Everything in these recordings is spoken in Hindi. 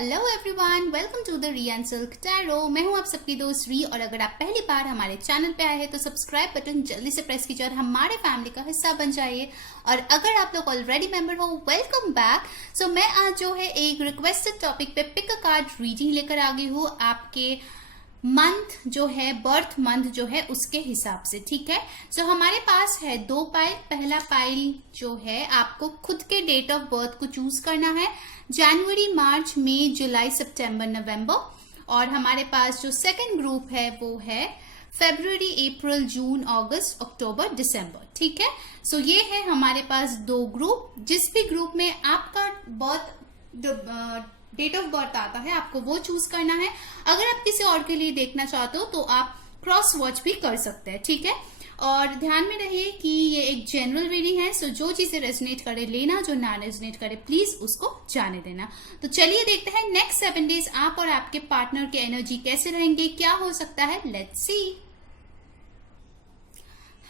Hello everyone, welcome to the Riyan Silk Tarot. मैं हूं आप सबकी दोस्त री, और अगर आप पहली बार हमारे चैनल पे आए हैं तो सब्सक्राइब बटन जल्दी से प्रेस कीजिए और हमारे फैमिली का हिस्सा बन जाइए। और अगर आप लोग ऑलरेडी मेंबर हो, वेलकम बैक। सो मैं आज जो है एक रिक्वेस्टेड टॉपिक पे पिक अ कार्ड रीडिंग लेकर आ गई हूँ, आपके मंथ जो है, बर्थ मंथ जो है उसके हिसाब से, ठीक है। सो हमारे पास है दो पाइल। पहला पाइल जो है आपको खुद के डेट ऑफ बर्थ को चूज करना है, जनवरी, मार्च, मई, जुलाई, सितंबर, नवंबर। और हमारे पास जो सेकंड ग्रुप है वो है फरवरी, अप्रैल, जून, अगस्त, अक्टूबर, दिसंबर, ठीक है। सो ये है हमारे पास दो ग्रुप। जिस भी ग्रुप में आपका बर्थ डेट ऑफ बर्थ आता है आपको वो चूज करना है। अगर आप किसी और के लिए देखना चाहते हो तो आप क्रॉस वॉच भी कर सकते हैं, ठीक है। और ध्यान में रहिए कि ये एक जनरल रीडिंग है, सो जो चीजें रेजोनेट करे लेना, जो ना रेजोनेट करे प्लीज उसको जाने देना। तो चलिए देखते हैं नेक्स्ट 7 डेज आप और आपके पार्टनर के एनर्जी कैसे रहेंगे, क्या हो सकता है। Let's see.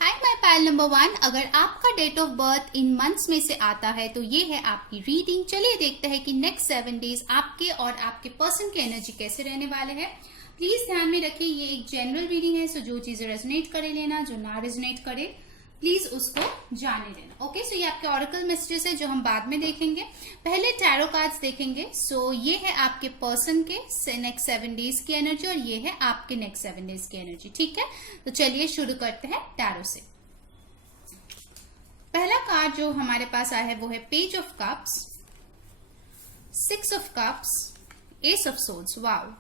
Hi my pile number 1, अगर आपका डेट ऑफ बर्थ इन मंथ्स में से आता है तो ये है आपकी रीडिंग। चलिए देखते हैं कि नेक्स्ट 7 डेज आपके और आपके पर्सन के एनर्जी कैसे रहने वाले हैं। प्लीज ध्यान में रखिए ये एक जनरल रीडिंग है, सो जो चीजें रेजोनेट करे लेना, जो ना रेजोनेट करे प्लीज उसको जाने देना। ओके, सो ये आपके ऑरेकल मैसेजेस है जो हम बाद में देखेंगे। पहले टैरो कार्ड्स देखेंगे। सो ये है आपके पर्सन के नेक्स्ट 7 डेज की एनर्जी और ये है आपके नेक्स्ट 7 डेज की एनर्जी, ठीक है। तो चलिए शुरू करते हैं टैरो से। पहला कार्ड जो हमारे पास आया है वो है page of cups, 6 of cups, ace of swords. Wow.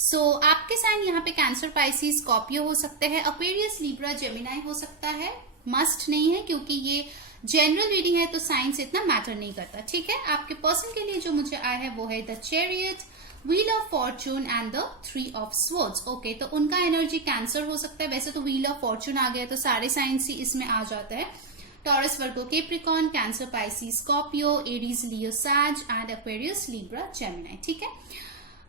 So आपके साइन यहाँ पे कैंसर, पाइसिस, स्कॉर्पियो हो सकते हैं, एक्वेरियस, लिब्रा, जेमिनाई हो सकता है। मस्ट नहीं है क्योंकि ये जनरल रीडिंग है तो साइन से इतना मैटर नहीं करता, ठीक है। आपके पर्सन के लिए जो मुझे आया है वो है the chariot, wheel of Fortune and the 3 of swords. Okay, तो उनका एनर्जी कैंसर हो सकता है। वैसे तो व्हील ऑफ फॉर्चून आ गया तो सारे साइंस ही इसमें आ जाते हैं। Taurus, Virgo, Capricorn, Cancer, Pisces, Scorpio, Aries, Leo, Sag and Aquarius, Libra, Gemini, ठीक है।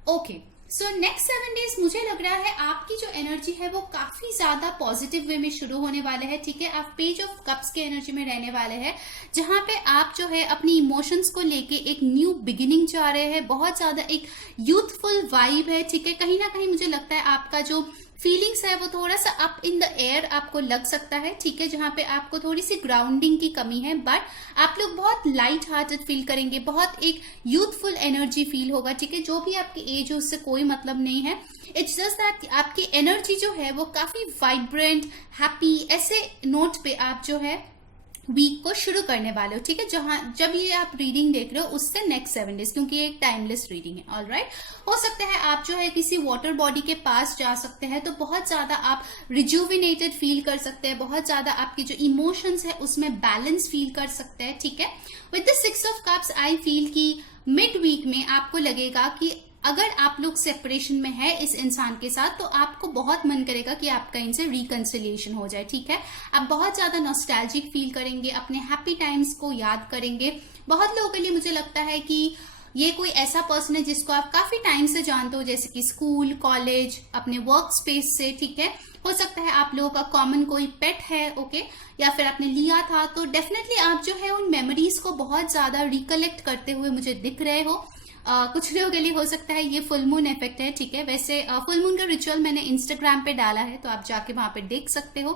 ओके, सो नेक्स्ट 7 डेज मुझे लग रहा है आपकी जो एनर्जी है वो काफी ज्यादा पॉजिटिव वे में शुरू होने वाले हैं, ठीक है। आप पेज ऑफ कप्स के एनर्जी में रहने वाले हैं, जहां पे आप जो है अपनी इमोशंस को लेके एक न्यू बिगिनिंग जा रहे हैं। बहुत ज्यादा एक यूथफुल वाइब है, ठीक है। कहीं ना कहीं मुझे लगता है आपका जो फीलिंग्स है वो थोड़ा सा अप इन द एयर आपको लग सकता है, ठीक है, जहां पे आपको थोड़ी सी ग्राउंडिंग की कमी है। बट आप लोग बहुत लाइट हार्टेड फील करेंगे, बहुत एक यूथफुल एनर्जी फील होगा, ठीक है। जो भी आपकी एज है उससे कोई मतलब नहीं है। इट्स जस्ट दैट आपकी एनर्जी जो है वो काफी वाइब्रेंट, हैप्पी, ऐसे नोट पे आप जो है वीक को शुरू करने वाले हो, ठीक है। जब ये आप रीडिंग देख रहे हो उससे नेक्स्ट 7 डेज, क्योंकि ये एक टाइमलेस रीडिंग है। ऑलराइट, हो सकता है आप जो है किसी वाटर बॉडी के पास जा सकते हैं तो बहुत ज्यादा आप रिजुविनेटेड फील कर सकते हैं, बहुत ज्यादा आपकी जो इमोशंस है उसमें बैलेंस फील कर सकते हैं, ठीक है। With the 6 of cups I feel की मिड वीक में आपको लगेगा कि अगर आप लोग सेपरेशन में है इस इंसान के साथ तो आपको बहुत मन करेगा कि आपका इनसे रिकंसिलिएशन हो जाए, ठीक है। आप बहुत ज्यादा नॉस्टैल्जिक फील करेंगे, अपने हैप्पी टाइम्स को याद करेंगे। बहुत लोगों के लिए मुझे लगता है कि ये कोई ऐसा पर्सन है जिसको आप काफी टाइम से जानते हो, जैसे कि स्कूल, कॉलेज, अपने वर्क स्पेस से, ठीक है। हो सकता है आप लोगों का कॉमन कोई पेट है, ओके, या फिर आपने लिया था, तो डेफिनेटली आप जो है उन मेमोरीज को बहुत ज्यादा रिकलेक्ट करते हुए मुझे दिख रहे हो। कुछ लोगों के लिए हो सकता है ये फुल मून इफेक्ट है, ठीक है। वैसे फुल मून का रिचुअल मैंने इंस्टाग्राम पे डाला है तो आप जाके वहां पे देख सकते हो।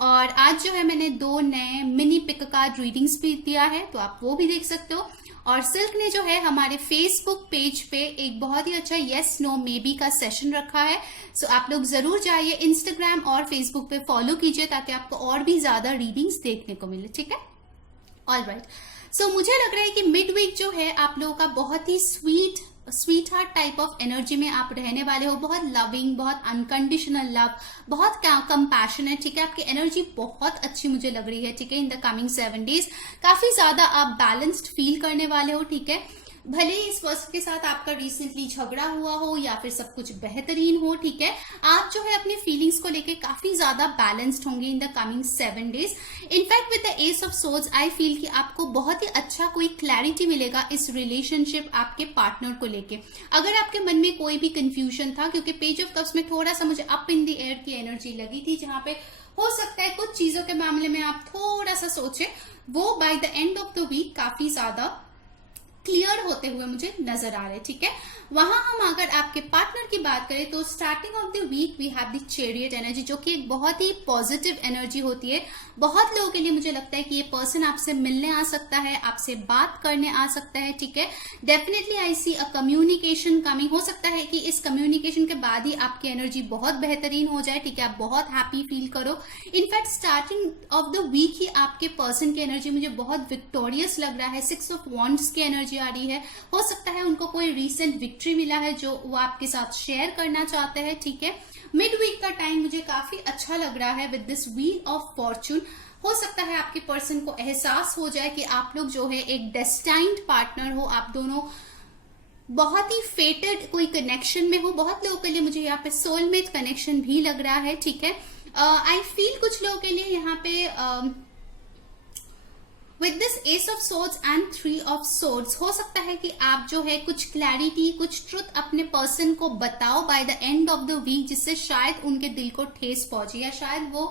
और आज जो है मैंने 2 नए मिनी पिक कार्ड रीडिंग्स भी दिया है तो आप वो भी देख सकते हो। और सिल्क ने जो है हमारे फेसबुक पेज पे एक बहुत ही अच्छा येस नो मे बी का सेशन रखा है, सो आप लोग जरूर जाइए, इंस्टाग्राम और फेसबुक पे फॉलो कीजिए ताकि आपको और भी ज्यादा रीडिंग्स देखने को मिले, ठीक है। ऑलराइट, सो मुझे लग रहा है कि मिड वीक जो है आप लोगों का बहुत ही sweet heart type of energy में आप रहने वाले हो। बहुत लविंग, बहुत अनकंडीशनल लव, बहुत कंपैशनेट, ठीक है। आपकी एनर्जी बहुत अच्छी मुझे लग रही है, ठीक है। इन द कमिंग 7 डेज काफी ज्यादा आप बैलेंस्ड फील करने वाले हो, ठीक है। भले ही इस पर्सन के साथ आपका रिसेंटली झगड़ा हुआ हो या फिर सब कुछ बेहतरीन हो, ठीक है, आप जो है अपनी फीलिंग्स को लेके काफी ज्यादा बैलेंस्ड होंगे in the coming 7 days. In fact with the S of swords I feel कि आपको बहुत ही अच्छा कोई क्लैरिटी मिलेगा इस रिलेशनशिप आपके पार्टनर को लेके। अगर आपके मन में कोई भी कंफ्यूजन था, क्योंकि पेज ऑफ कप्स में थोड़ा सा मुझे अप इन द एयर की एनर्जी लगी थी, जहां पे हो सकता है कुछ चीजों के मामले में आप थोड़ा सा सोचे, वो by the end of the week काफी ज्यादा क्लियर होते हुए मुझे नजर आ रहे हैं, ठीक है। वहां हम अगर आपके पार्टनर की बात करें तो starting of the week we have the chariot energy, जो कि एक बहुत ही पॉजिटिव एनर्जी होती है। बहुत लोगों के लिए मुझे लगता है कि ये पर्सन आपसे मिलने आ सकता है, आपसे बात करने आ सकता है, ठीक है। Definitely I see a communication coming. हो सकता है कि इस कम्युनिकेशन के बाद ही आपकी एनर्जी बहुत बेहतरीन हो जाए, ठीक है, आप बहुत हैप्पी फील करो। In fact starting of the week ही आपके पर्सन की एनर्जी मुझे बहुत विक्टोरियस लग रहा है। 6 ऑफ वॉन्ड्स की एनर्जी आ रही है। हो सकता है उनको कोई रिसेंट विक्ट्री मिला है जो वो आपके साथ शेयर करना चाहते हैं, ठीक है। मिड वीक का टाइम मुझे काफी अच्छा लग रहा है with this wheel of Fortune. हो सकता है आपके पर्सन को एहसास हो जाए कि आप लोग जो है एक डेस्टाइन्ड पार्टनर हो, आप दोनों बहुत ही फेटेड कोई कनेक्शन में हो। बहुत लोगों के लिए मुझे यहाँ पे सोलमेट कनेक्शन भी लग रहा है, ठीक है। आई फील कुछ लोगों के लिए यहाँ पे with this S of swords and 3 of swords हो सकता है कि आप जो है कुछ क्लैरिटी, कुछ ट्रुथ अपने पर्सन को बताओ by the end of the week, जिससे शायद उनके दिल को ठेस पहुंचे या शायद वो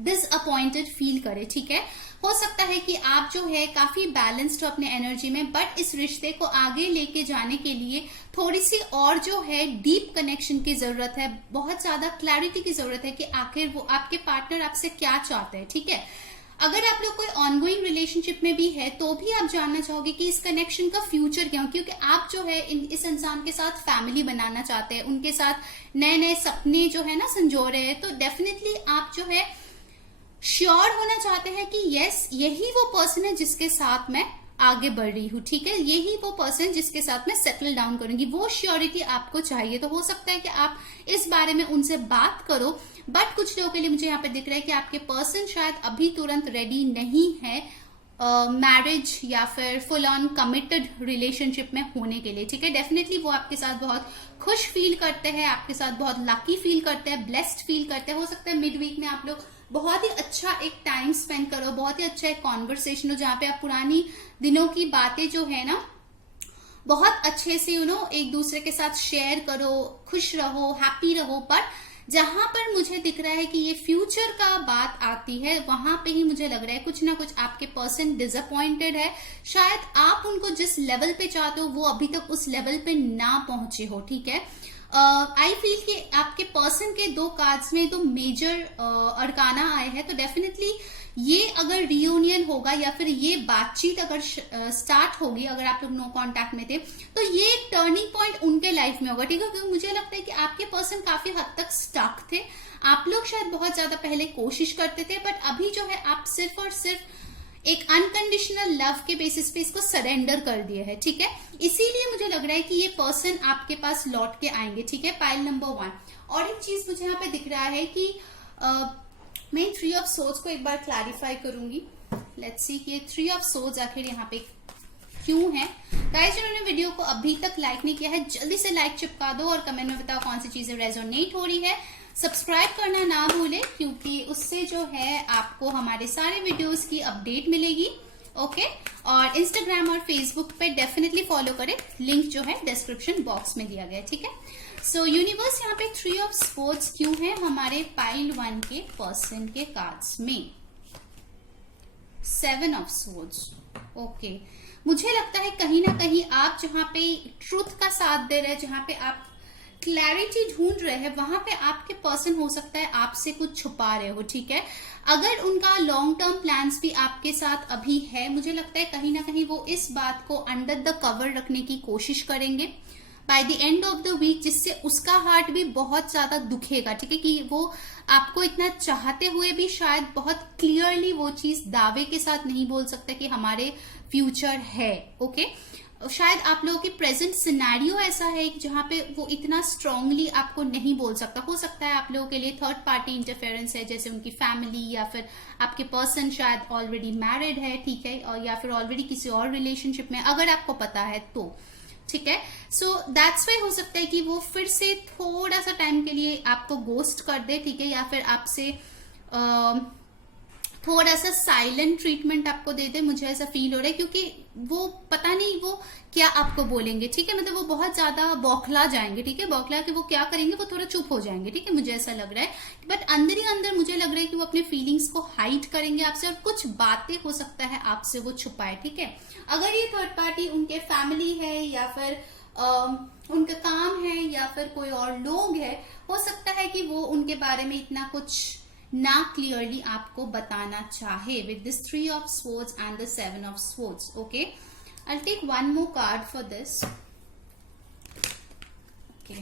डिसअपॉइंटेड फील करे, ठीक है। हो सकता है कि आप जो है काफी बैलेंस्ड हो अपने एनर्जी में, बट इस रिश्ते को आगे लेके जाने के लिए थोड़ी सी और जो है डीप कनेक्शन की जरूरत है, बहुत ज्यादा क्लैरिटी की जरूरत है कि आखिर वो आपके पार्टनर आपसे क्या चाहते हैं, ठीक है। अगर आप लोग कोई ऑनगोइंग रिलेशनशिप में भी है तो भी आप जानना चाहोगे कि इस कनेक्शन का फ्यूचर क्या हो, क्योंकि आप जो है इस इंसान के साथ फैमिली बनाना चाहते हैं, उनके साथ नए नए सपने जो है ना संजो रहे हैं। तो डेफिनेटली आप जो है श्योर होना चाहते हैं कि यस, यही वो पर्सन है जिसके साथ मैं आगे बढ़ रही हूँ, ठीक है, यही वो पर्सन जिसके साथ मैं सेटल डाउन करूंगी। वो श्योरिटी आपको चाहिए। तो हो सकता है कि आप इस बारे में उनसे बात करो, बट कुछ लोगों के लिए मुझे यहाँ पे दिख रहा है कि आपके पर्सन शायद अभी तुरंत रेडी नहीं है मैरिज या फिर फुल ऑन कमिटेड रिलेशनशिप में होने के लिए, ठीक है। डेफिनेटली वो आपके साथ बहुत खुश फील करते हैं, आपके साथ बहुत लकी फील करते हैं, ब्लेस्ड फील करते हैं। हो सकता है मिड वीक में आप लोग बहुत ही अच्छा एक टाइम स्पेंड करो, बहुत ही अच्छा एक कॉन्वर्सेशन हो जहाँ पे आप पुरानी दिनों की बातें जो है ना बहुत अच्छे से एक दूसरे के साथ शेयर करो, खुश रहो, हैप्पी रहो। पर जहां पर मुझे दिख रहा है कि ये फ्यूचर का बात आती है, वहां पे ही मुझे लग रहा है कुछ ना कुछ आपके पर्सन डिसअपॉइंटेड है। शायद आप उनको जिस लेवल पे चाहते हो वो अभी तक उस लेवल पे ना पहुंचे हो, ठीक है। आई फील कि आपके पर्सन के 2 कार्ड्स में तो मेजर अरकाना आए हैं, तो डेफिनेटली ये अगर रियूनियन होगा या फिर ये बातचीत अगर स्टार्ट होगी, अगर आप लोग नो कांटेक्ट में थे, तो ये एक टर्निंग पॉइंट उनके लाइफ में होगा, ठीक है। क्योंकि मुझे लगता है कि आपके पर्सन काफी हद तक स्टक थे। आप लोग शायद बहुत ज्यादा पहले कोशिश करते थे, बट अभी जो है आप सिर्फ और सिर्फ एक अनकंडीशनल लव के बेसिस पे इसको सरेंडर कर दिए है, ठीक है। इसीलिए मुझे लग रहा है कि ये पर्सन आपके पास लौट के आएंगे, ठीक है। Pile number 1। और एक चीज मुझे यहाँ पे दिख रहा है कि मैं 3 ऑफ सोर्ड्स को एक बार क्लैरिफाई करूंगी। लेट्स सी कि ये 3 ऑफ सोर्ड्स आखिर यहाँ पे क्यों है। गाइस, जिन्होंने वीडियो को अभी तक लाइक नहीं किया है, जल्दी से लाइक चिपका दो और कमेंट में बताओ कौन सी चीजें रेजोनेट हो रही है। सब्सक्राइब करना ना भूले, क्योंकि उससे जो है आपको हमारे सारे वीडियोस की अपडेट मिलेगी, ओके। और इंस्टाग्राम और फेसबुक पे डेफिनेटली फॉलो करें, लिंक जो है डिस्क्रिप्शन बॉक्स में दिया गया है, ठीक है। सो यूनिवर्स यहाँ पे 3 ऑफ सोर्ड्स क्यों है हमारे पाइल 1 के पर्सन के कार्ड्स में। 7 ऑफ सोर्ड्स, ओके। मुझे लगता है कहीं ना कहीं आप जहाँ पे ट्रूथ का साथ दे रहे हैं, जहाँ पे आप क्लैरिटी ढूंढ रहे हैं, वहां पे आपके पर्सन हो सकता है आपसे कुछ छुपा रहे हो, ठीक है। अगर उनका लॉन्ग टर्म प्लान्स भी आपके साथ अभी है, मुझे लगता है कहीं ना कहीं वो इस बात को अंडर द कवर रखने की कोशिश करेंगे by the end of the week, जिससे उसका हार्ट भी बहुत ज्यादा दुखेगा, ठीक है। कि वो आपको इतना चाहते हुए भी शायद बहुत क्लियरली वो चीज दावे के साथ नहीं बोल सकता कि हमारे फ्यूचर है, ओके। शायद आप लोगों की प्रेजेंट सिनेरियो ऐसा है जहां पे वो इतना स्ट्रांगली आपको नहीं बोल सकता। हो सकता है आप लोगों के लिए थर्ड पार्टी इंटरफेरेंस है, जैसे उनकी फैमिली या फिर आपके पर्सन शायद ऑलरेडी मैरिड है, ठीक है, और या फिर ऑलरेडी किसी और रिलेशनशिप में, अगर आपको पता है तो, ठीक है। सो दैट्स वाई हो सकता है कि वो फिर से थोड़ा सा टाइम के लिए आपको गोस्ट कर दे, ठीक है, या फिर आपसे थोड़ा सा साइलेंट ट्रीटमेंट आपको दे दे, मुझे ऐसा फील हो रहा है, क्योंकि वो पता नहीं वो क्या आपको बोलेंगे, ठीक है, मतलब वो बहुत ज्यादा बौखला जाएंगे, ठीक है, बौखला के वो क्या करेंगे, वो थोड़ा चुप हो जाएंगे, ठीक है, मुझे ऐसा लग रहा है। बट अंदर ही अंदर मुझे लग रहा है कि वो अपने फीलिंग्स को हाइड करेंगे आपसे, और कुछ बातें हो सकता है आपसे वो छुपाए, ठीक है। अगर ये थर्ड पार्टी उनके फैमिली है या फिर उनका काम है या फिर कोई और लोग है, हो सकता है कि वो उनके बारे में इतना कुछ ना क्लियरली आपको बताना चाहे with this 3 of swords and the 7 of swords. Okay, I'll take one more card for this. Okay,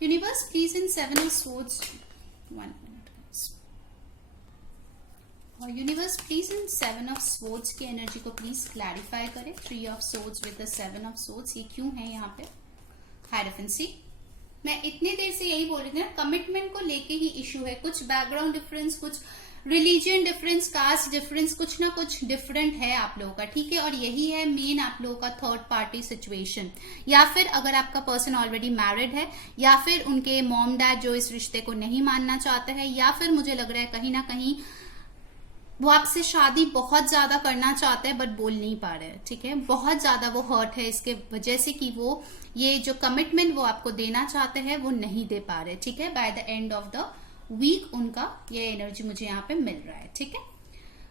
universe please in 7 of swords 1 minute guys. और universe please in 7 of swords की एनर्जी को प्लीज क्लैरिफाई करें। 3 of swords with the 7 of swords, ये क्यों है यहाँ पे? हायरफेंसी। मैं इतने देर से यही बोल रही थी ना, कमिटमेंट को लेके ही इशू है, कुछ बैकग्राउंड डिफरेंस, कुछ रिलीजन डिफरेंस, कास्ट डिफरेंस, कुछ ना कुछ डिफरेंट है आप लोगों का, ठीक है। और यही है मेन आप लोगों का थर्ड पार्टी सिचुएशन, या फिर अगर आपका पर्सन ऑलरेडी मैरिड है, या फिर उनके मॉम डैड जो इस रिश्ते को नहीं मानना चाहते हैं, या फिर मुझे लग रहा है कहीं ना कहीं वो आपसे शादी बहुत ज्यादा करना चाहते हैं बट बोल नहीं पा रहे हैं, ठीक है। बहुत ज्यादा वो हर्ट है इसके वजह से कि वो ये जो कमिटमेंट वो आपको देना चाहते हैं वो नहीं दे पा रहे, ठीक है। By the end of the week उनका ये एनर्जी मुझे यहाँ पे मिल रहा है, ठीक है।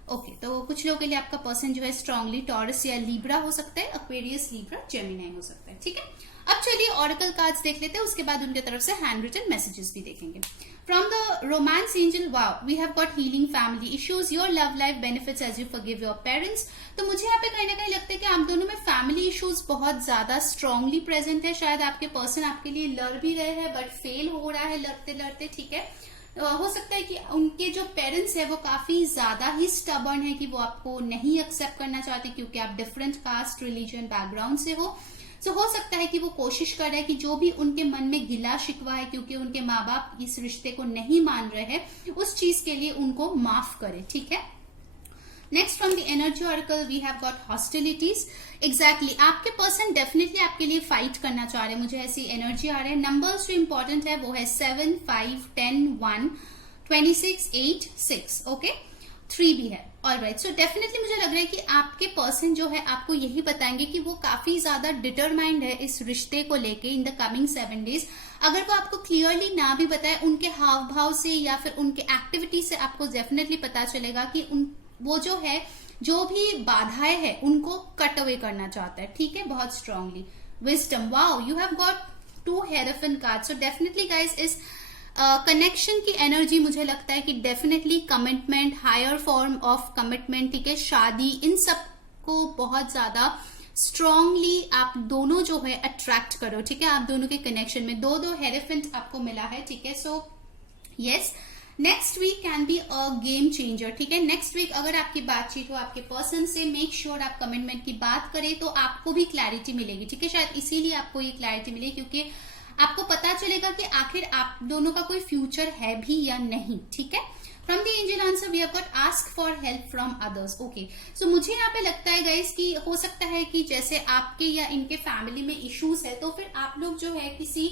ओके, तो कुछ लोगों के लिए आपका पर्सन जो है स्ट्रांगली टॉरस या लीब्रा हो सकता है, एक्वेरियस, लीब्रा, जेमिनी हो सकता है, ठीक है। अब चलिए ऑरेकल कार्ड्स देख लेते हैं, उसके बाद उनके तरफ से हैंड रिटन मैसेजेस भी देखेंगे। From the romance angel, wow, we have got healing family issues, your love life benefits as you forgive your parents. तो मुझे यहाँ पे कहीं ना कहीं लगता है कि आप दोनों में फैमिली इश्यूज बहुत ज्यादा स्ट्रांगली प्रेजेंट है। शायद आपके पर्सन आपके लिए लड़ भी रहे हैं बट फेल हो रहा है लड़ते लड़ते, ठीक है। हो सकता है कि उनके जो पेरेंट्स है वो काफी ज्यादा ही स्टबर्न है कि वो आपको नहीं एक्सेप्ट करना चाहते क्योंकि आप डिफरेंट कास्ट, रिलीजन, बैकग्राउंड से हो। तो हो सकता है कि वो कोशिश कर रहे हैं कि जो भी उनके मन में गिला शिकवा है क्योंकि उनके माँ बाप इस रिश्ते को नहीं मान रहे हैं, उस चीज के लिए उनको माफ करे, ठीक है। Next from the energy oracle we have got hostilities. Exactly, आपके पर्सन डेफिनेटली आपके लिए फाइट करना चाह रहे हैं, मुझे ऐसी एनर्जी आ रही है। नंबर्स जो इंपॉर्टेंट है वो है 7, 5, 10, 1, 26, 8, 6, ओके, 3 भी है। ऑलराइट, सो डेफिनेटली मुझे लग रहा है कि आपके पर्सन जो है आपको यही बताएंगे कि वो काफी ज्यादा डिटरमाइंड है इस रिश्ते को लेके इन द कमिंग 7 डेज। अगर वो आपको क्लियरली ना भी बताए, उनके हाव भाव से या फिर उनके एक्टिविटी से आपको डेफिनेटली पता चलेगा कि वो जो है, जो भी बाधाएं है उनको कट अवे करना चाहता है, ठीक है, बहुत strongly. Wisdom, wow, you have got 2 hierophant card. So definitely guys इस कनेक्शन की एनर्जी मुझे लगता है कि definitely commitment, higher form of commitment, ठीक है, शादी, इन सब को बहुत ज्यादा स्ट्रांगली आप दोनों जो है अट्रैक्ट करो, ठीक है। आप दोनों के कनेक्शन में 2 हेरोफेंट आपको मिला है, ठीक है। So yes, next week can be a game changer, ठीक है। नेक्स्ट वीक अगर आपकी बातचीत हो आपके पर्सन से, मेक श्योर आप कमिटमेंट की बात करें तो आपको भी क्लैरिटी मिलेगी, ठीक है। शायद इसीलिए आपको ये क्लैरिटी मिले क्योंकि आपको पता चलेगा कि आखिर आप दोनों का कोई फ्यूचर है भी या नहीं, ठीक है। From the angel answer we have got ask for help from others. Okay, so मुझे यहाँ पे लगता है गाइस कि हो सकता है कि जैसे आपके या इनके फैमिली में इश्यूज है तो फिर आप लोग जो है किसी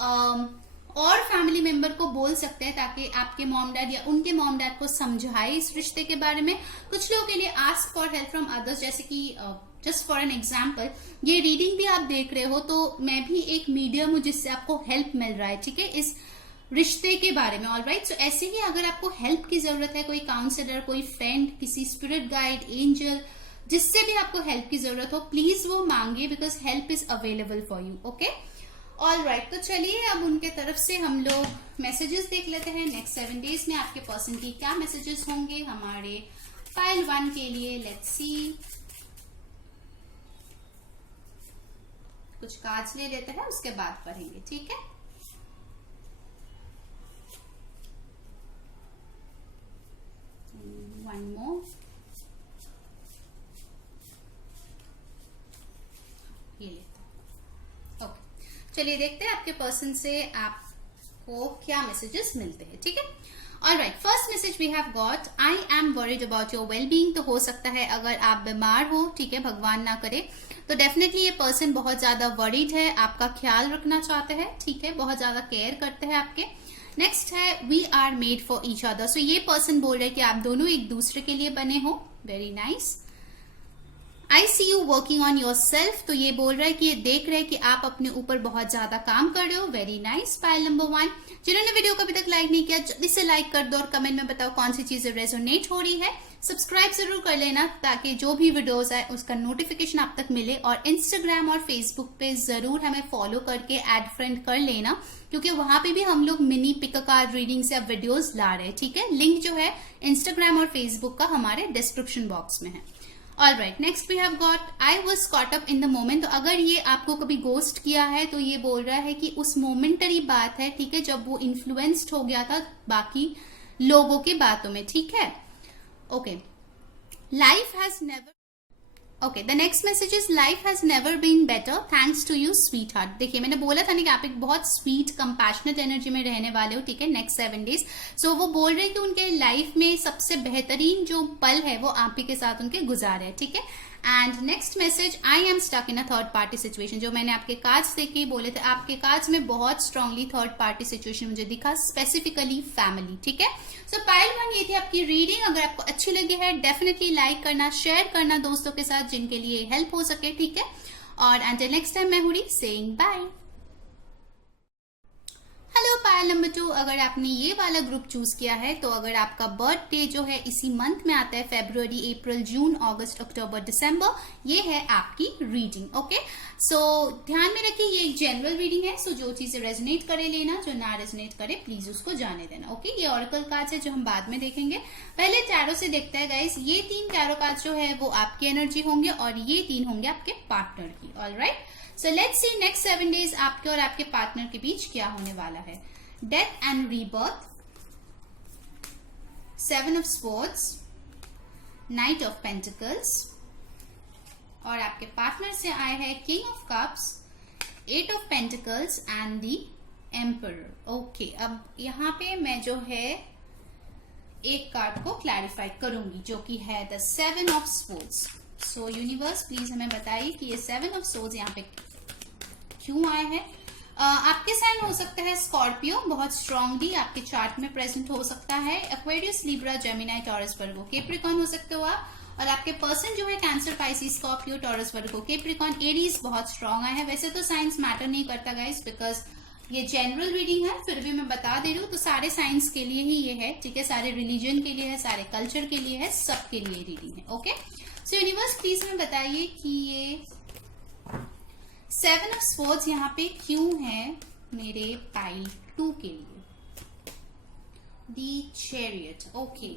और फैमिली मेंबर को बोल सकते हैं ताकि आपके मॉम डैड या उनके मॉम डैड को समझाए इस रिश्ते के बारे में। कुछ लोगों के लिए ask for help from others, जैसे कि जस्ट फॉर एन एग्जाम्पल, ये रीडिंग भी आप देख रहे हो तो मैं भी एक मीडियम हूं जिससे आपको हेल्प मिल रहा है, ठीक है, इस रिश्ते के बारे में। ऑलराइट, सो ऐसे ही अगर आपको हेल्प की जरूरत है, कोई काउंसलर, कोई फ्रेंड, किसी स्पिरिट गाइड, एंजल, जिससे भी आपको हेल्प की जरूरत हो, प्लीज वो मांगिए because help is available for you, okay. Alright, तो चलिए अब उनके तरफ से हम लोग मैसेजेस देख लेते हैं। नेक्स्ट 7 डेज में आपके पर्सन की क्या मैसेजेस होंगे हमारे फाइल 1 के लिए। लेट्स सी, कुछ कार्ड्स ले लेते हैं उसके बाद पढ़ेंगे, ठीक है। वन मोर, ये लेते हैं। ओके, चलिए देखते हैं आपके पर्सन से आपको क्या मैसेजेस मिलते हैं, ठीक है। Alright, first message we have got, I am worried about your well being. तो हो सकता है अगर आप बीमार हो, ठीक है, भगवान ना करे, तो डेफिनेटली ये पर्सन बहुत ज्यादा वरीड है, आपका ख्याल रखना चाहते हैं, ठीक है, बहुत ज्यादा केयर करते हैं आपके। नेक्स्ट है we are made for each other. So ये पर्सन बोल रहे हैं कि आप दोनों एक दूसरे के लिए बने हो। Very nice. I see you working on yourself. तो ये बोल रहा है कि ये देख रहे हैं कि आप अपने ऊपर बहुत ज्यादा काम कर रहे हो। Very nice. Pile number 1। जिन्होंने वीडियो को अभी तक लाइक नहीं किया जल्दी से लाइक कर दो और कमेंट में बताओ कौन सी चीजें रेजोनेट हो रही है। सब्सक्राइब जरूर कर लेना ताकि जो भी वीडियोस आए उसका नोटिफिकेशन आप तक मिले। और इंस्टाग्राम और फेसबुक पे जरूर हमें फॉलो करके ऐड फ्रेंड कर लेना, क्योंकि वहां पे भी हम लोग मिनी पिक कार्ड रीडिंग से अब वीडियोस ला रहे हैं। ठीक है, लिंक जो है इंस्टाग्राम और फेसबुक का हमारे डिस्क्रिप्शन बॉक्स में है। Alright, next we have got I was caught up in the moment. तो अगर ये आपको कभी गोस्ट किया है तो ये बोल रहा है कि उस मोमेंटरी बात है, ठीक है, जब वो इन्फ्लुएंस्ड हो गया था बाकी लोगों की बातों में। ठीक है, okay. Life has never, okay, the next message is life has never been better thanks to you sweetheart. देखिए मैंने बोला था ना कि आप एक बहुत स्वीट कंपैशनेट एनर्जी में रहने वाले हो। ठीक है, नेक्स्ट 7 डेज। सो वो बोल रहे हैं कि उनके लाइफ में सबसे बेहतरीन जो पल है वो आप ही के साथ उनके गुजारे हैं। ठीक है, and next message I am stuck in a third party situation. जो मैंने आपके कार्ड्स देखे बोले थे, आपके कार्ड्स में बहुत स्ट्रांगली थर्ड पार्टी सिचुएशन मुझे दिखा, स्पेसिफिकली फैमिली। ठीक है, सो पाइल 1 ये थी आपकी रीडिंग। अगर आपको अच्छी लगी है डेफिनेटली लाइक करना, शेयर करना दोस्तों के साथ जिनके लिए हेल्प हो सके। ठीक है, और अंटिल नेक्स्ट टाइम मैं Huri saying bye. Hello pile number 2, अगर आपने ये वाला ग्रुप चूज किया है तो अगर आपका बर्थडे जो है इसी मंथ में आता है, फेब्रुवरी, अप्रैल, जून, अगस्त, अक्टूबर, दिसंबर, ये है आपकी रीडिंग। ओके, सो ध्यान में रखिए ये एक जनरल रीडिंग है। सो जो चीजें रेजोनेट करे लेना, जो ना रेजोनेट करे प्लीज उसको जाने देना। ओके, ये ऑरेकल कार्ड्स है जो हम बाद में देखेंगे। पहले टैरो से देखते हैं गाइस। ये 3 टैरो कार्ड्स जो है वो आपकी एनर्जी होंगे और ये 3 होंगे आपके पार्टनर की। Alright, so let's see next 7 days आपके और आपके पार्टनर के बीच क्या होने वाला है। Death and rebirth, 7 of swords, night of pentacles, और आपके पार्टनर से आए हैं king of cups, 8 of pentacles and the emperor. Okay, अब यहाँ पे मैं जो है एक कार्ड को क्लैरिफाई करूंगी जो कि है the 7 of swords. So universe please हमें बताइए कि ये 7 ऑफ स्वॉर्ड्स यहाँ पे क्यों आए हैं। आपके साइन हो सकता है स्कॉर्पियो, बहुत स्ट्रांगली आपके चार्ट में प्रेजेंट हो सकता है। Aquarius, Libra, Gemini, taurus, Virgo, Capricorn हो सकते हो आप। और आपके पर्सन जो है cancer, Pisces, Scorpio, taurus, Virgo, Capricorn, Aries बहुत स्ट्रांग आए हैं। वैसे तो साइंस मैटर नहीं करता गाइस, बिकॉज ये जनरल रीडिंग है, फिर भी मैं बता दे रही हूँ। तो सारे साइंस के लिए ही ये है। ठीक है, सारे रिलीजन के लिए है, सारे कल्चर के लिए है, सबके लिए रीडिंग है। ओके, सो यूनिवर्स प्लीज हमें बताइए कि ये 7 ऑफ स्वॉर्ड्स यहाँ पे क्यों है मेरे पाइल 2 के लिए। The chariot, okay,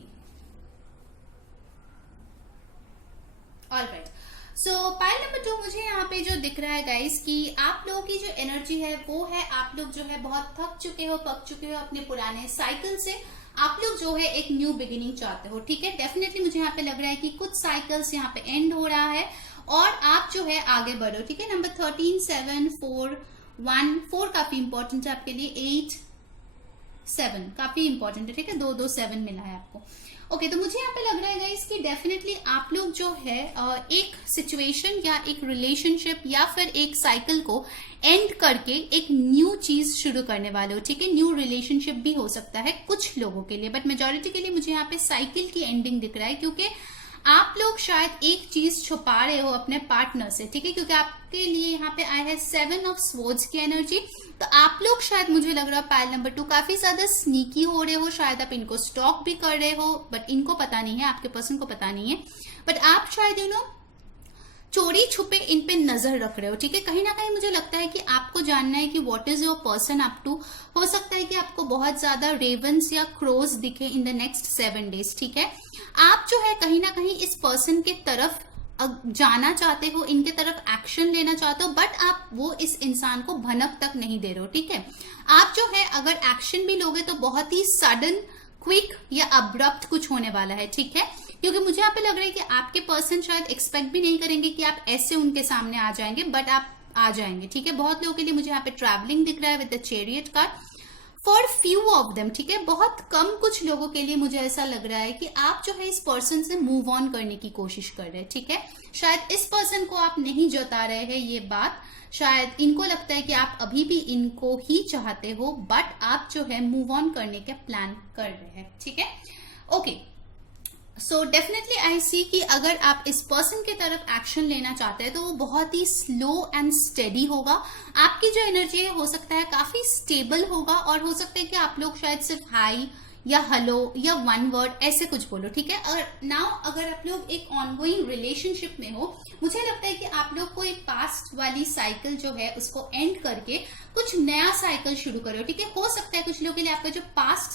alright. So pile number 2 मुझे यहाँ पे जो दिख रहा है गाइस कि आप लोगों की जो एनर्जी है वो है, आप लोग जो है बहुत थक चुके हो, पक चुके हो अपने पुराने साइकिल से। आप लोग जो है एक न्यू बिगिनिंग चाहते हो। ठीक है, डेफिनेटली मुझे यहाँ पे लग रहा है कि कुछ साइकिल्स यहाँ पे एंड हो रहा है और आप जो है आगे बढ़ो। ठीक है, नंबर 13, 7, 4, 1, 4 काफी इंपॉर्टेंट है आपके लिए, 8, 7 काफी इंपॉर्टेंट है। ठीक है, 2, 2, 7 मिला है आपको। ओके, तो मुझे यहाँ पे लग रहा है गाइस कि डेफिनेटली आप लोग जो है एक सिचुएशन या एक रिलेशनशिप या फिर एक साइकिल को एंड करके एक न्यू चीज शुरू करने वाले हो। ठीक है, न्यू रिलेशनशिप भी हो सकता है कुछ लोगों के लिए, बट मेजोरिटी के लिए मुझे यहाँ पे साइकिल की एंडिंग दिख रहा है, क्योंकि आप लोग शायद एक चीज छुपा रहे हो अपने पार्टनर से। ठीक है, क्योंकि आपके लिए यहाँ पे आया है 7 ऑफ स्वॉर्ड्स की एनर्जी। तो आप लोग शायद, मुझे लग रहा है पाइल नंबर 2 काफी ज्यादा स्नीकी हो रहे हो। शायद आप इनको स्टॉक भी कर रहे हो, बट इनको पता नहीं है, आपके पर्सन को पता नहीं है, बट आप शायद चोरी छुपे इन पे नजर रख रहे हो। ठीक है, कहीं ना कहीं मुझे लगता है कि आपको जानना है कि what is your person up to. हो सकता है कि आपको बहुत ज्यादा रेवंस या क्रोज दिखे इन द नेक्स्ट 7 डेज। ठीक है, आप जो है कहीं ना कहीं इस पर्सन के तरफ जाना चाहते हो, इनके तरफ एक्शन लेना चाहते हो, बट आप वो इस इंसान को भनक तक नहीं दे रहे हो। ठीक है, आप जो है अगर एक्शन भी लोगे तो बहुत ही सडन, क्विक या अब्रप्ट कुछ होने वाला है। ठीक है, क्योंकि मुझे यहाँ पे लग रहा है कि आपके पर्सन शायद एक्सपेक्ट भी नहीं करेंगे कि आप ऐसे उनके सामने आ जाएंगे, बट आप आ जाएंगे। ठीक है, बहुत लोगों के लिए मुझे यहाँ पे ट्रैवलिंग दिख रहा है with the chariot card. For few of them, ठीक है, बहुत कम कुछ लोगों के लिए मुझे ऐसा लग रहा है कि आप जो है इस पर्सन से मूव ऑन करने की कोशिश कर रहे हैं, ठीक है। शायद इस पर्सन को आप नहीं जता रहे हैं ये बात, शायद इनको लगता है कि आप अभी भी इनको ही चाहते हो, बट आप जो है मूव ऑन करने के प्लान कर रहे हैं, ठीक है। ओके, सो डेफिनेटली आई सी कि अगर आप इस पर्सन की तरफ एक्शन लेना चाहते हैं तो वो बहुत ही स्लो एंड स्टेडी होगा। आपकी जो एनर्जी है हो सकता है काफी स्टेबल होगा, और हो सकता है कि आप लोग शायद सिर्फ हाई या हेलो या वन वर्ड ऐसे कुछ बोलो, ठीक है। अगर आप लोग एक ऑनगोइंग रिलेशनशिप में हो, मुझे लगता है कि आप लोग को एक पास्ट वाली साइकिल जो है उसको एंड करके कुछ नया साइकिल शुरू करो, ठीक है। हो सकता है कुछ लोगों के लिए आपका जो पास्ट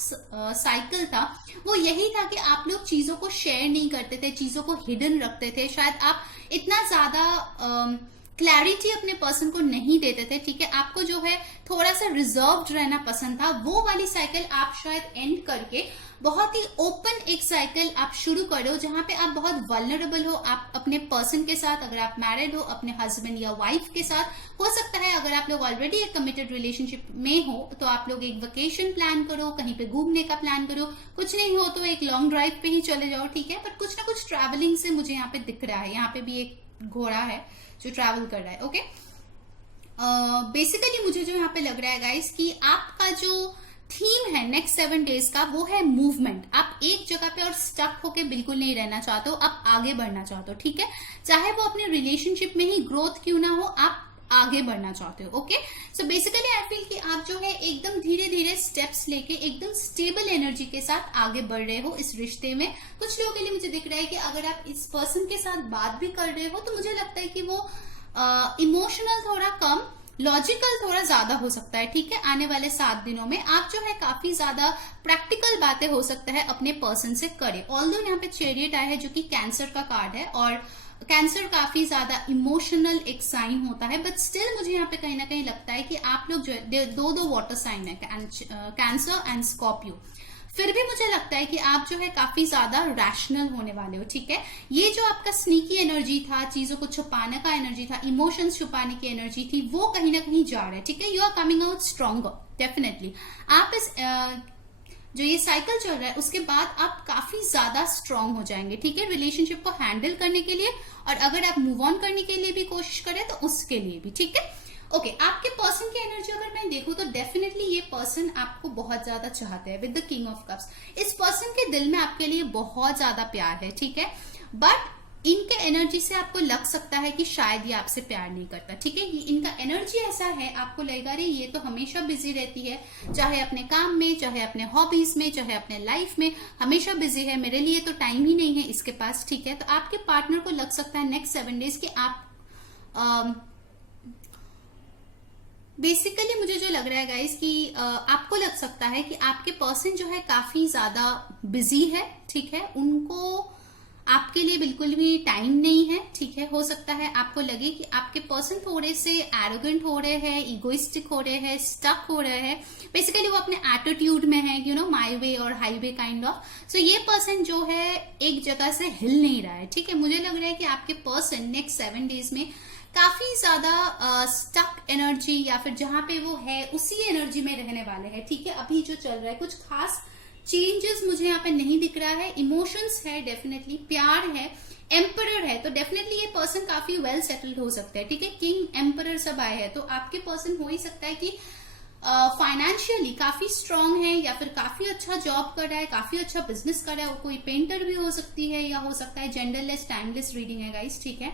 साइकिल था वो यही था कि आप लोग चीजों को शेयर नहीं करते थे, चीजों को हिडन रखते थे, शायद आप इतना ज्यादा क्लैरिटी अपने पर्सन को नहीं देते थे, ठीक है। आपको जो है थोड़ा सा रिजर्व्ड रहना पसंद था। वो वाली साइकिल आप शायद एंड करके बहुत ही ओपन एक साइकिल आप शुरू करो, जहां पे आप बहुत वल्नरेबल हो, आप अपने पर्सन के साथ, अगर आप मैरिड हो अपने हस्बैंड या वाइफ के साथ, हो सकता है अगर आप लोग ऑलरेडी एक कमिटेड रिलेशनशिप में हो तो आप लोग एक वेकेशन प्लान करो, कहीं पे घूमने का प्लान करो, कुछ नहीं हो तो एक लॉन्ग ड्राइव पे ही चले जाओ, ठीक है। पर कुछ ना कुछ ट्रैवलिंग से मुझे यहाँ पे दिख रहा है, यहाँ पे भी एक घोड़ा है जो ट्रैवल कर रहा है, ओके। बेसिकली मुझे जो यहाँ पे लग रहा है गाइस कि आपका जो थीम है नेक्स्ट 7 डेज का वो है मूवमेंट। आप एक जगह पे और स्टक होके बिल्कुल नहीं रहना चाहते हो, आप आगे बढ़ना चाहते हो, ठीक है। चाहे वो अपने रिलेशनशिप में ही ग्रोथ क्यों ना हो, आप आगे बढ़ना चाहते हो, okay. So basically I feel कि आप जो है एकदम धीरे धीरे स्टेप्स लेके एकदम स्टेबल एनर्जी के साथ आगे बढ़ रहे हो इस रिश्ते में। कुछ लोगों के लिए मुझे दिख रहा है कि अगर आप इस पर्सन के साथ बात भी कर रहे हो तो मुझे लगता है कि वो इमोशनल थोड़ा कम, लॉजिकल थोड़ा ज्यादा हो सकता है, ठीक है। आने वाले 7 दिनों में आप जो है काफी ज्यादा प्रैक्टिकल बातें हो सकता है अपने पर्सन से करें। ऑल्दो यहाँ पे चैरियट आया है जो कि कैंसर का कार्ड है, और कैंसर काफी ज्यादा इमोशनल एक साइन होता है, बट स्टिल मुझे यहाँ पे कहीं ना कहीं लगता है कि आप लोग जो है दो वाटर साइन है, कैंसर एंड स्कॉर्पियो, फिर भी मुझे लगता है कि आप जो है काफी ज्यादा रैशनल होने वाले हो, ठीक है। ये जो आपका स्नीकी एनर्जी था, चीजों को छुपाने का एनर्जी था, इमोशंस छुपाने की एनर्जी थी, वो कहीं ना कहीं जा रहा है, ठीक है। You are coming out stronger definitely. आप इस जो ये साइकिल चल रहा है उसके बाद आप काफी ज्यादा स्ट्रांग हो जाएंगे, ठीक है, रिलेशनशिप को हैंडल करने के लिए, और अगर आप मूव ऑन करने के लिए भी कोशिश करें तो उसके लिए भी, ठीक है। ओके, आपके पर्सन की एनर्जी अगर मैं देखूं तो डेफिनेटली ये पर्सन आपको बहुत ज्यादा चाहते हैं with the king of cups. इस पर्सन के दिल में आपके लिए बहुत ज्यादा प्यार है, ठीक है, बट इनके एनर्जी से आपको लग सकता है कि शायद ये आपसे प्यार नहीं करता, ठीक है। इनका एनर्जी ऐसा है, आपको लगेगा रे ये तो हमेशा बिजी रहती है, चाहे अपने काम में, चाहे अपने हॉबीज में, चाहे अपने लाइफ में, हमेशा बिजी है, मेरे लिए तो टाइम ही नहीं है इसके पास, ठीक है। तो आपके पार्टनर को लग सकता है नेक्स्ट 7 डेज कि आप बेसिकली मुझे जो लग रहा है गाइस कि आपको लग सकता है कि आपके पर्सन जो है काफी ज्यादा बिजी है, ठीक है, उनको आपके लिए बिल्कुल भी टाइम नहीं है, ठीक है। हो सकता है आपको लगे कि आपके पर्सन थोड़े से एरोगेंट हो रहे हैं, इगोइस्टिक हो रहे हैं, स्टक हो रहे हैं, बेसिकली वो अपने एटीट्यूड में है, यू नो, माय वे और हाईवे काइंड ऑफ। सो ये पर्सन जो है एक जगह से हिल नहीं रहा है, ठीक है। मुझे लग रहा है कि आपके पर्सन नेक्स्ट 7 डेज में काफी ज्यादा स्टक एनर्जी या फिर जहां पे वो है उसी एनर्जी में रहने वाले हैं, ठीक है। अभी जो चल रहा है कुछ खास चेंजेस मुझे यहाँ पे नहीं दिख रहा है। इमोशंस है डेफिनेटली, प्यार है, एम्परर है, तो डेफिनेटली ये पर्सन काफी वेल सेटल्ड हो सकता है, ठीक है। किंग एम्परर सब आए हैं, तो आपके पर्सन हो ही सकता है कि फाइनेंशियली काफी स्ट्रांग है, या फिर काफी अच्छा जॉब कर रहा है, काफी अच्छा बिजनेस कर रहा है, कोई पेंटर भी हो सकती है, या हो सकता है जेंडरलेस टाइमलेस रीडिंग है गाइस, ठीक है।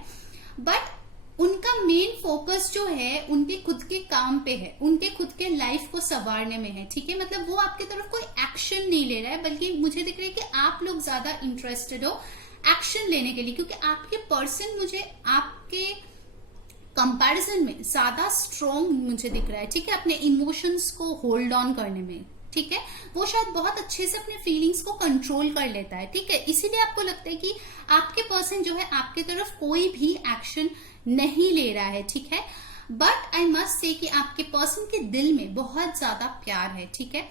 बट उनका मेन फोकस जो है उनके खुद के काम पे है, उनके खुद के लाइफ को संवारने में है, ठीक है। मतलब वो आपकी तरफ कोई एक्शन नहीं ले रहा है, बल्कि मुझे दिख रहा है कि आप लोग ज्यादा इंटरेस्टेड हो एक्शन लेने के लिए, क्योंकि आपके पर्सन मुझे आपके कंपैरिजन में ज्यादा स्ट्रॉन्ग मुझे दिख रहा है, ठीक है, अपने इमोशंस को होल्ड ऑन करने में, ठीक है। वो शायद बहुत अच्छे से अपने फीलिंग्स को कंट्रोल कर लेता है, ठीक है। इसीलिए आपको लगता है कि आपके पर्सन जो है आपके तरफ कोई भी एक्शन नहीं ले रहा है, ठीक है। बट आई मस्ट से कि आपके पर्सन के दिल में बहुत ज्यादा प्यार है, ठीक है।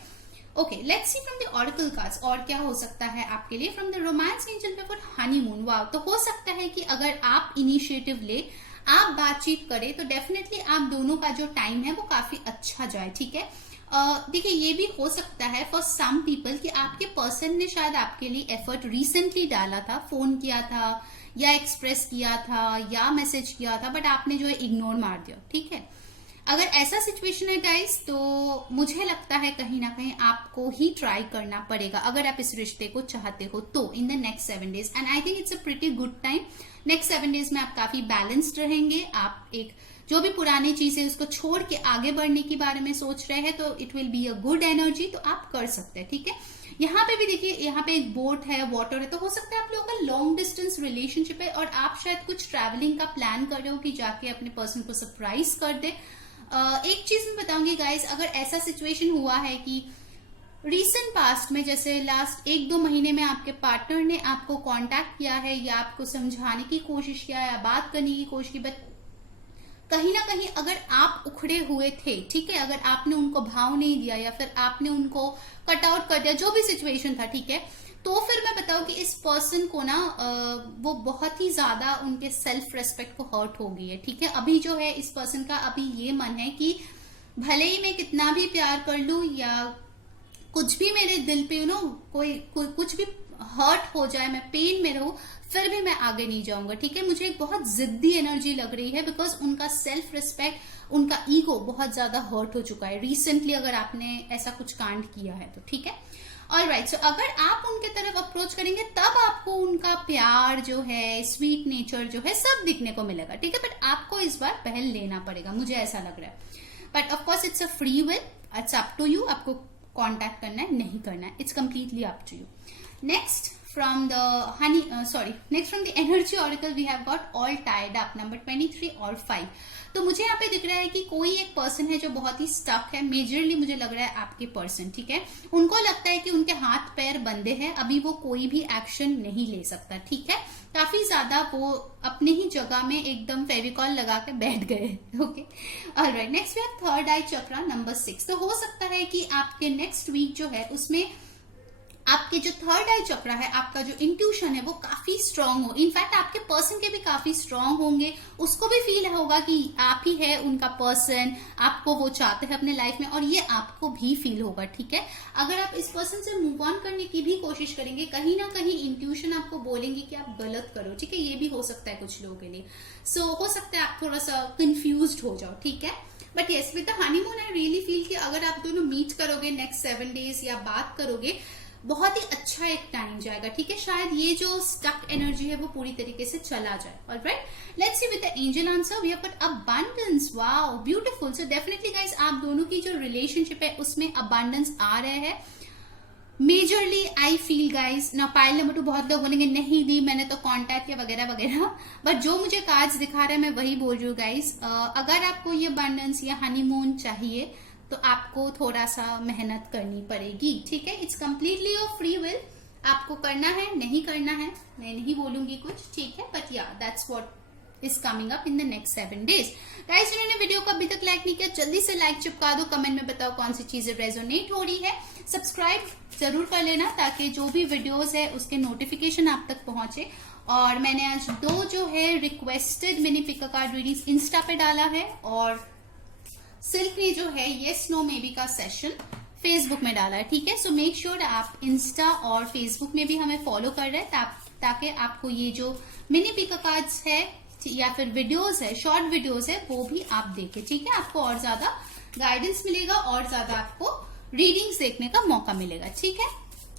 Okay, let's see from the oracle cards और क्या हो सकता है आपके लिए फ्रॉम द रोमांस एंजल पे फॉर हनीमून। वाव, तो हो सकता है कि अगर आप इनिशिएटिव ले, आप बातचीत करें, तो डेफिनेटली आप दोनों का जो टाइम है वो काफी अच्छा जाए, ठीक है। देखिए ये भी हो सकता है फॉर सम पीपल कि आपके पर्सन ने शायद आपके लिए एफर्ट रिसेंटली डाला था, फोन किया था या एक्सप्रेस किया था या मैसेज किया था, बट आपने जो है इग्नोर मार दिया, ठीक है। अगर ऐसा सिचुएशन है गाइस, तो मुझे लगता है कहीं ना कहीं आपको ही ट्राई करना पड़ेगा अगर आप इस रिश्ते को चाहते हो तो, in the next 7 days. And I think it's a pretty good time. Next 7 days में आप काफी बैलेंस्ड रहेंगे, आप एक जो भी पुरानी चीज है उसको छोड़ के आगे बढ़ने के बारे में सोच रहे हैं, तो it will be a good energy, तो आप कर सकते हैं, ठीक है। यहाँ पे भी देखिए, यहाँ पे एक बोट है, वाटर है, तो हो सकता है आप लोगों का लॉन्ग डिस्टेंस रिलेशनशिप है और आप शायद कुछ ट्रैवलिंग का प्लान कर रहे हो कि जाके अपने पर्सन को सरप्राइज कर दे। एक चीज मैं बताऊंगी गाइस, अगर ऐसा सिचुएशन हुआ है कि रिसेंट पास्ट में, जैसे लास्ट 1-2 महीने में आपके पार्टनर ने आपको कांटेक्ट किया है या आपको समझाने की कोशिश किया या बात करने की कोशिश की, बट कहीं ना कहीं अगर आप उखड़े हुए थे, ठीक है, अगर आपने उनको भाव नहीं दिया या फिर आपने उनको कट आउट कर दिया, जो भी सिचुएशन था, ठीक है, तो फिर मैं बताऊं कि इस पर्सन को ना वो बहुत ही ज्यादा उनके सेल्फ रेस्पेक्ट को हर्ट हो गई है, ठीक है। अभी जो है इस पर्सन का अभी ये मन है कि भले ही मैं कितना भी प्यार कर लूं या कुछ भी मेरे दिल पे कोई कुछ भी हर्ट हो जाए, मैं पेन में रहूं, फिर भी मैं आगे नहीं जाऊंगा, ठीक है। मुझे एक बहुत जिद्दी एनर्जी लग रही है, बिकॉज उनका सेल्फ रिस्पेक्ट, उनका ईगो बहुत ज्यादा हर्ट हो चुका है रिसेंटली, अगर आपने ऐसा कुछ कांड किया है तो, ठीक है। ऑलराइट, सो अगर आप उनके तरफ अप्रोच करेंगे तब आपको उनका प्यार जो है, स्वीट नेचर जो है, सब दिखने को मिलेगा, ठीक है। बट आपको इस बार पहल लेना पड़ेगा, मुझे ऐसा लग रहा है। But of course it's a free will, it's up to you, आपको कॉन्टैक्ट करना है नहीं करना है, it's completely up to you. Next from the next from the energy oracle we have got all tied up, number 23 और 5। तो मुझे यहाँ पे दिख रहा है कि कोई एक पर्सन है जो बहुत ही स्टक है, मेजरली मुझे लग रहा है आपके पर्सन, ठीक है। उनको लगता है कि उनके हाथ पैर बंधे हैं, अभी वो कोई भी एक्शन नहीं ले सकता, ठीक है। काफी ज्यादा वो अपने ही जगह में एकदम फेविकॉल लगा के बैठ गए, okay. Alright, next we have third eye chakra, number 6। तो हो सकता है कि आपके नेक्स्ट वीक जो है उसमें आपके जो थर्ड आई चक्रा है, आपका जो इंट्यूशन है वो काफी स्ट्रांग हो। इनफैक्ट आपके पर्सन के भी काफी स्ट्रांग होंगे, उसको भी फील होगा कि आप ही है उनका पर्सन, आपको वो चाहते हैं अपने लाइफ में, और ये आपको भी फील होगा, ठीक है। अगर आप इस पर्सन से मूव ऑन करने की भी कोशिश करेंगे, कहीं ना कहीं इंट्यूशन आपको बोलेंगे कि आप गलत करो, ठीक है। ये भी हो सकता है कुछ लोगों के लिए। सो हो सकता है आप थोड़ा सा कंफ्यूज हो जाओ, ठीक है। But yes, with the honeymoon I really feel कि अगर आप दोनों मीट करोगे नेक्स्ट 7 डेज या बात करोगे, बहुत ही अच्छा एक टाइम जाएगा, ठीक है। शायद ये जो स्टक एनर्जी है वो पूरी तरीके से चला जाए। Alright, let's see with the angel answer, we have got abundance, wow beautiful. So definitely guys, आप दोनों की जो रिलेशनशिप है उसमें अबंडेंस आ रहे हैं मेजरली, आई फील गाइज। ना पाइल नंबर 2, बहुत लोग बोलेंगे नहीं दी मैंने तो कांटेक्ट किया वगैरह वगैरह, बट जो मुझे कार्ड्स दिखा रहे हैं मैं वही बोल रही हूँ गाइज। अगर आपको ये अबंडेंस या हनीमून चाहिए तो आपको थोड़ा सा मेहनत करनी पड़ेगी, ठीक है। It's completely your free will, आपको करना है नहीं करना है मैं नहीं बोलूंगी कुछ, ठीक है। बट या that's what is coming up in the next 7 days. Guys, जिन्होंने वीडियो को अभी तक लाइक नहीं किया, जल्दी से लाइक चिपका दो, कमेंट में बताओ कौन सी चीजें रेजोनेट हो रही है। सब्सक्राइब जरूर कर लेना ताकि जो भी वीडियोस है उसके नोटिफिकेशन आप तक पहुंचे। और मैंने आज 2 जो है requested mini pick card readings insta पे डाला है, और सिल्क ने जो है येस नो मे बी का सेशन फेसबुक में डाला है, ठीक है। सो मेक श्योर आप इंस्टा और फेसबुक में भी हमें फॉलो कर रहे हैं ताकि आपको ये जो मिनी पिक कार्ड्स है या फिर वीडियोस है, शॉर्ट वीडियोस है, वो भी आप देखें, ठीक है। आपको और ज्यादा गाइडेंस मिलेगा और ज्यादा आपको रीडिंग्स देखने का मौका मिलेगा, ठीक है।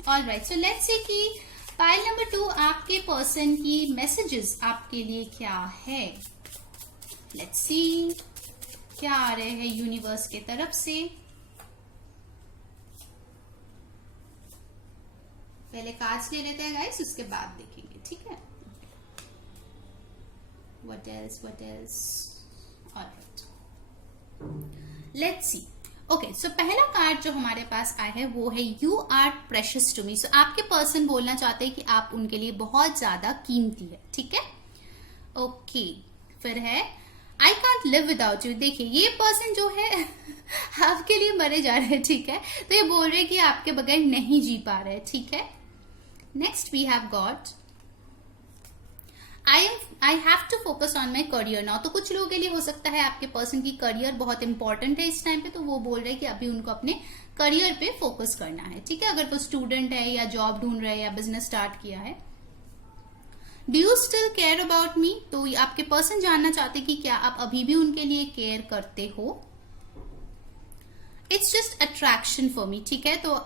ऑलराइट, सो लेट्स सी कि पाइल नंबर 2 आपके पर्सन की मैसेजेस आपके लिए क्या है। लेट्स सी क्या आ रहे हैं यूनिवर्स के तरफ से। पहले कार्ड्स ले लेते हैं गाइस, उसके बाद देखेंगे, ठीक है। What else? Alright. Let's see. Okay, so पहला कार्ड जो हमारे पास आया है वो है you are precious to me. So आपके पर्सन बोलना चाहते हैं कि आप उनके लिए बहुत ज्यादा कीमती है, ठीक है। ओके, फिर है I can't live without you. देखिए, ये पर्सन जो है आपके लिए मरे जा रहे हैं, ठीक है। तो ये बोल रहे हैं कि आपके बगैर नहीं जी पा रहे, ठीक है। Next we have got I have to focus on my career now. तो कुछ लोगों के लिए हो सकता है आपके पर्सन की करियर बहुत इंपॉर्टेंट है इस टाइम पे, तो वो बोल रहे हैं कि अभी उनको अपने करियर पे फोकस करना है, ठीक है। अगर वो स्टूडेंट है या जॉब ढूंढ रहे हैं या बिजनेस स्टार्ट किया है। Do you still care about me, तो आपके पर्सन जानना चाहते कि क्या आप अभी भी उनके लिए केयर करते हो। It's just attraction for me, ठीक है। तो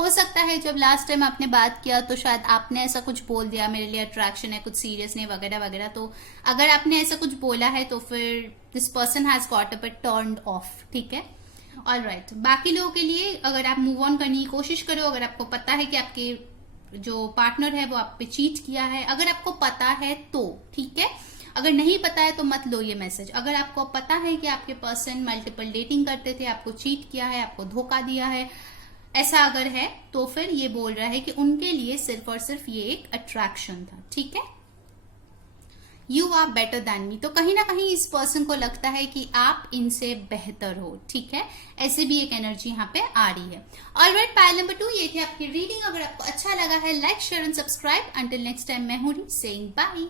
हो सकता है जब लास्ट टाइम आपने बात किया तो शायद आपने ऐसा कुछ बोल दिया, मेरे लिए अट्रैक्शन है, कुछ सीरियस नहीं वगैरह वगैरह। तो अगर आपने ऐसा कुछ बोला है तो फिर this person has got a bit turned of, ठीक है। ऑलराइट, बाकी लोगों के लिए अगर आप मूव ऑन करने की कोशिश करो, अगर आपको पता है कि आपके जो पार्टनर है वो आप पे चीट किया है, अगर आपको पता है तो ठीक है। अगर नहीं पता है तो मत लो ये मैसेज। अगर आपको पता है कि आपके पर्सन मल्टीपल डेटिंग करते थे, आपको चीट किया है, आपको धोखा दिया है, ऐसा अगर है तो फिर ये बोल रहा है कि उनके लिए सिर्फ और सिर्फ ये एक अट्रैक्शन था, ठीक है। You are better than me, तो कहीं ना कहीं इस पर्सन को लगता है कि आप इनसे बेहतर हो, ठीक है। ऐसे भी एक एनर्जी यहाँ पे आ रही है। ऑलराइट, पाइल नंबर 2 ये थी आपकी रीडिंग। अगर आपको अच्छा लगा है like share and subscribe. Until next time मैं हूँ सेइंग बाय।